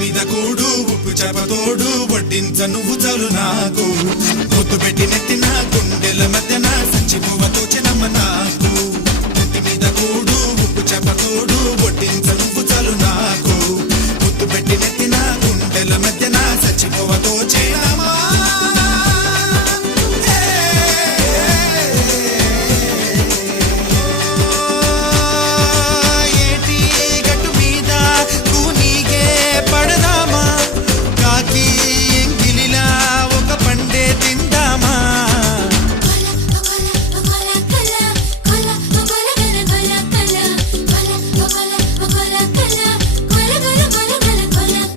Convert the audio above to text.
మీద కూడు ఉప్పు చేపతోడు వడ్డించ నువ్వు చాలు నాకు ముద్దు పెట్టి నెత్తిన గుండెల మధ్యన సంచి పువ్వతో చిన్నమ్మ నాకు ఇంటి మీద కూడు ఉప్పు చేపతోడు వడ్డించ నువ్వు